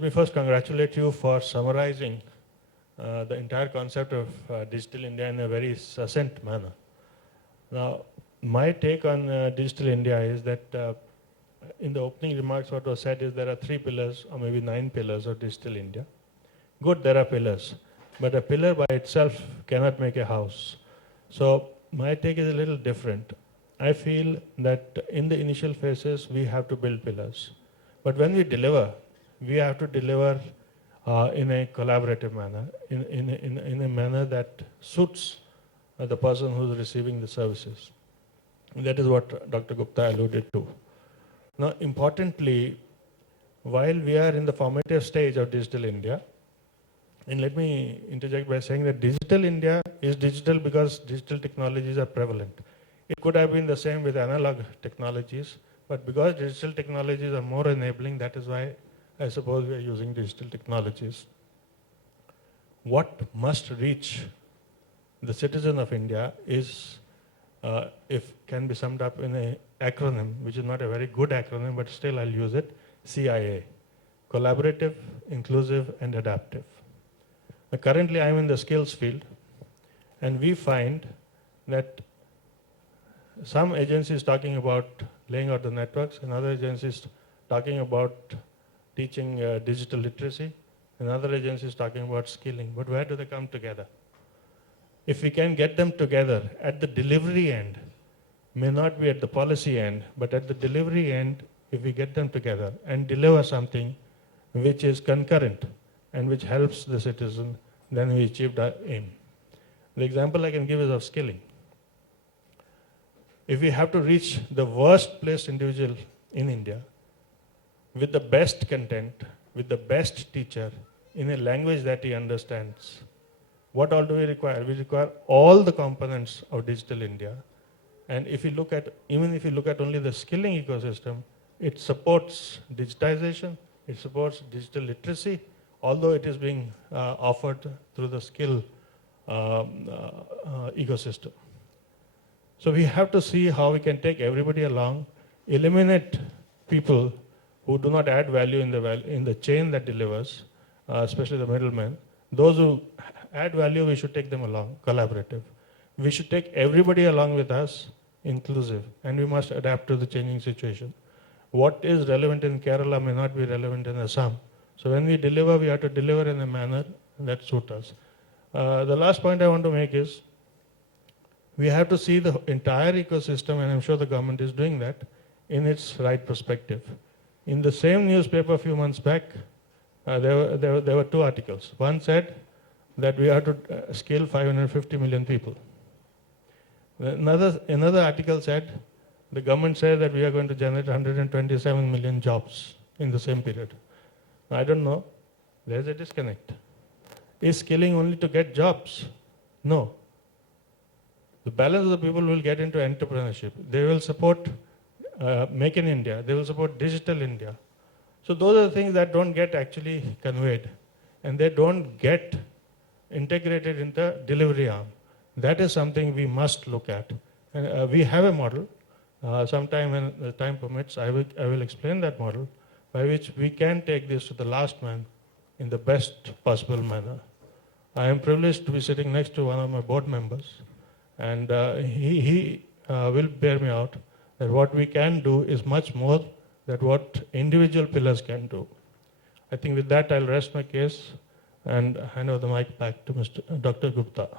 Let me first congratulate you for summarizing the entire concept of Digital India in a very succinct manner. Now, my take on Digital India is that in the opening remarks what was said is there are 3 pillars or maybe 9 pillars of Digital India. Good, there are pillars, but a pillar by itself cannot make a house. So my take is a little different. I feel that in the initial phases we have to build pillars, but when we deliver, we have to deliver in a collaborative manner, in a manner that suits the person who's receiving the services. And that is what Dr. Gupta alluded to. Now, importantly, while we are in the formative stage of Digital India, and let me interject by saying that Digital India is digital because digital technologies are prevalent. It could have been the same with analog technologies, but because digital technologies are more enabling, that is why I suppose we are using digital technologies. What must reach the citizen of India is, if can be summed up in an acronym, which is not a very good acronym, but still I'll use it, CIA, collaborative, inclusive, and adaptive. Currently, I'm in the skills field, and we find that some agencies talking about laying out the networks, and other agencies talking about teaching digital literacy, and other agencies talking about skilling. But where do they come together? If we can get them together at the delivery end, may not be at the policy end, but at the delivery end, if we get them together and deliver something which is concurrent and which helps the citizen, then we achieved our aim. The example I can give is of skilling. If we have to reach the worst placed individual in India with the best content, with the best teacher, in a language that he understands, what all do we require? We require all the components of Digital India. And if you look at, even if you look at only the skilling ecosystem, it supports digitization, it supports digital literacy, although it is being offered through the skill ecosystem. So we have to see how we can take everybody along, eliminate people who do not add value in the chain that delivers, especially the middlemen. Those who add value, we should take them along, collaborative. We should take everybody along with us, inclusive, and we must adapt to the changing situation. What is relevant in Kerala may not be relevant in Assam. So when we deliver, we have to deliver in a manner that suits us. The last point I want to make is, we have to see the entire ecosystem, and I'm sure the government is doing that, in its right perspective. In the same newspaper a few months back, there were 2 articles. One said that we have to scale 550 million people. Another article said the government said that we are going to generate 127 million jobs in the same period. I don't know. There's a disconnect. Is skilling only to get jobs? No. The balance of the people will get into entrepreneurship. They will support Make in India. They will support Digital India. So those are the things that don't get actually conveyed, and they don't get integrated in the delivery arm. That is something we must look at. And we have a model. Sometime when the time permits, I will explain that model by which we can take this to the last man in the best possible manner. I am privileged to be sitting next to one of my board members, and he will bear me out that what we can do is much more than what individual pillars can do. I think with that I'll rest my case and hand over the mic back to Dr. Gupta.